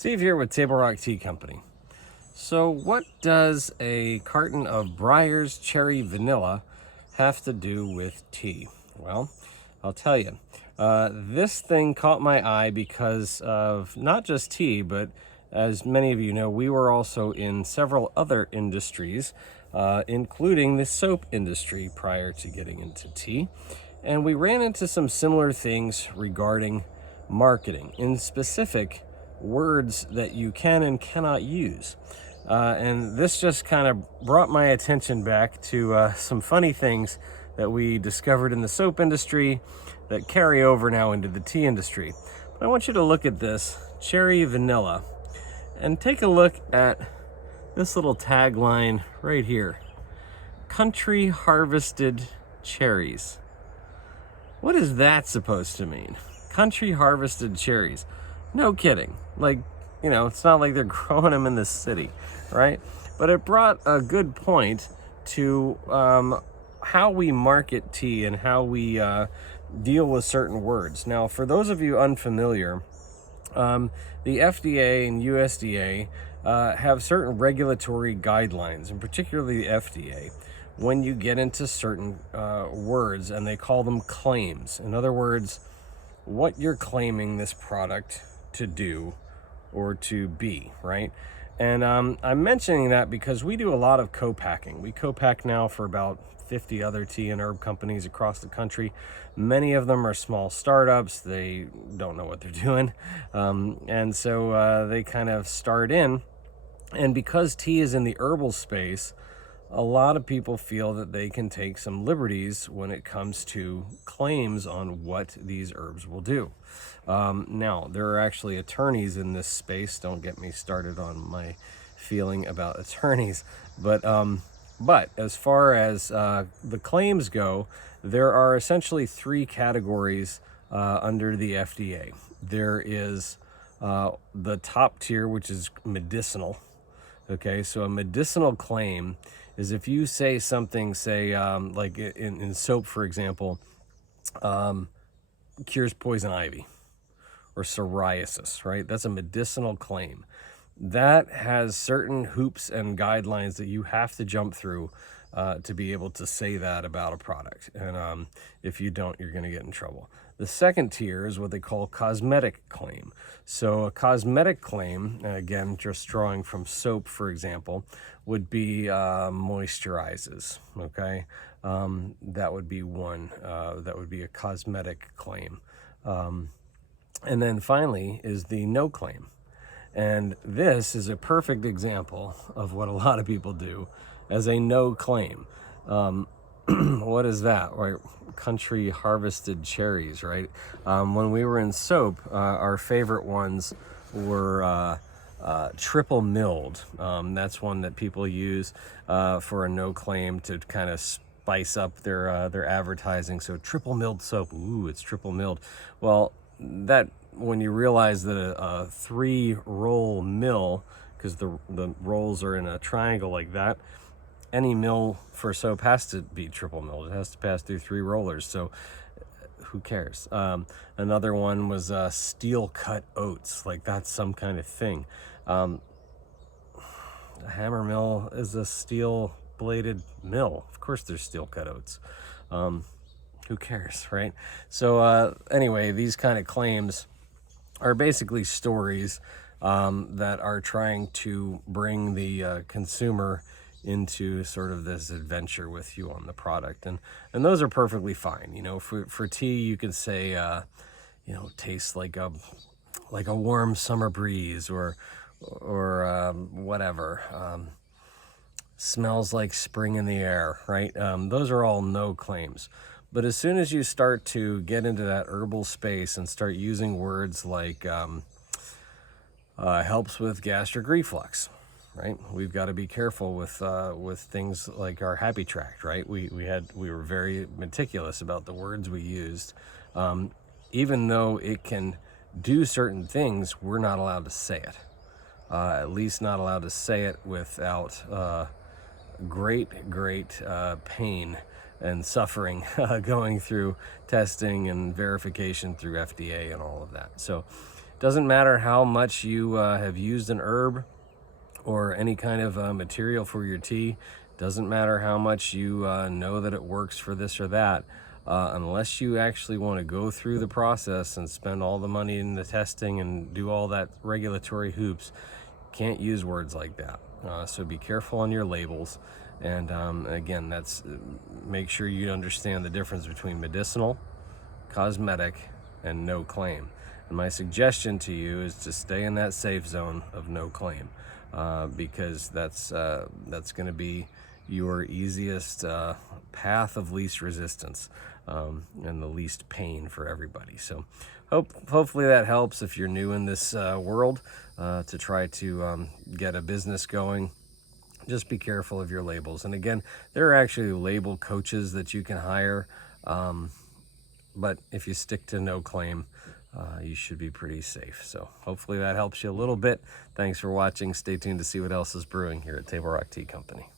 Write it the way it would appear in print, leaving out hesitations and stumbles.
Steve here with Table Rock Tea Company. So what does a carton of Breyer's Cherry Vanilla have to do with tea? Well, I'll tell you. This thing caught my eye because of not just tea, but as many of you know, we were also in several other industries, including the soap industry prior to getting into tea. And we ran into some similar things regarding marketing, in specific words that you can and cannot use. And this just kind of brought my attention back to some funny things that we discovered in the soap industry that carry over now into the tea industry. But I want you to look at this cherry vanilla and take a look at this little tagline right here: country harvested cherries. What is that supposed to mean? Country harvested cherries. No kidding. Like, it's not like they're growing them in the city, right? But it brought a good point to how we market tea and how we deal with certain words. Now, for those of you unfamiliar, the FDA and USDA have certain regulatory guidelines, and particularly the FDA, when you get into certain words, and they call them claims. In other words, what you're claiming this product to do or to be, right? And I'm mentioning that because we do a lot of co-packing. We co-pack now for about 50 other tea and herb companies across the country. Many of them are small startups. They don't know what they're doing. And so they kind of start in. And because tea is in the herbal space, a lot of people feel that they can take some liberties when it comes to claims on what these herbs will do. Now, there are actually attorneys in this space. Don't get me started on my feeling about attorneys. But as far as the claims go, there are essentially three categories under the FDA. There is the top tier, which is medicinal. Okay, so a medicinal claim is if you say something, say, like in soap, for example, cures poison ivy or psoriasis, right? That's a medicinal claim. That has certain hoops and guidelines that you have to jump through to be able to say that about a product. And if you don't, you're going to get in trouble. The second tier is what they call cosmetic claim. So a cosmetic claim, again, just drawing from soap, for example, would be moisturizes, okay? That would be one. That would be a cosmetic claim. And then finally is the no claim. And this is a perfect example of what a lot of people do as a no claim. What is that? Right? Country harvested cherries, right? When we were in soap, our favorite ones were triple milled. That's one that people use for a no claim to kind of spice up their advertising. So triple milled soap, ooh, it's triple milled. Well, that when you realize that a 3-roll mill, because the rolls are in a triangle like that, any mill for soap has to be triple milled. It has to pass through 3 rollers. So who cares? Another one was steel cut oats. Like that's some kind of thing. A hammer mill is a steel bladed mill. Of course there's steel cut oats. Who cares, right? So anyway, these kind of claims are basically stories that are trying to bring the consumer into sort of this adventure with you on the product, and those are perfectly fine. For tea, you can say tastes like a warm summer breeze, or whatever, smells like spring in the air, right? Those are all no claims. But as soon as you start to get into that herbal space and start using words like helps with gastric reflux, right? We've got to be careful with things like our happy tract, right? We were very meticulous about the words we used. Even though it can do certain things, we're not allowed to say it. At least not allowed to say it without great pain and suffering going through testing and verification through FDA and all of that. So Doesn't matter how much you have used an herb or any kind of material for your tea. Doesn't matter how much you know that it works for this or that. Unless you actually want to go through the process and spend all the money in the testing and do all that regulatory hoops, can't use words like that. So be careful on your labels. And again, that's make sure you understand the difference between medicinal, cosmetic, and no claim. And my suggestion to you is to stay in that safe zone of no claim, because that's going to be your easiest path of least resistance, and the least pain for everybody. So hopefully that helps if you're new in this world, to try to get a business going. Just be careful of your labels. And again, there are actually label coaches that you can hire. But if you stick to no claim, you should be pretty safe. So hopefully that helps you a little bit. Thanks for watching. Stay tuned to see what else is brewing here at Table Rock Tea Company.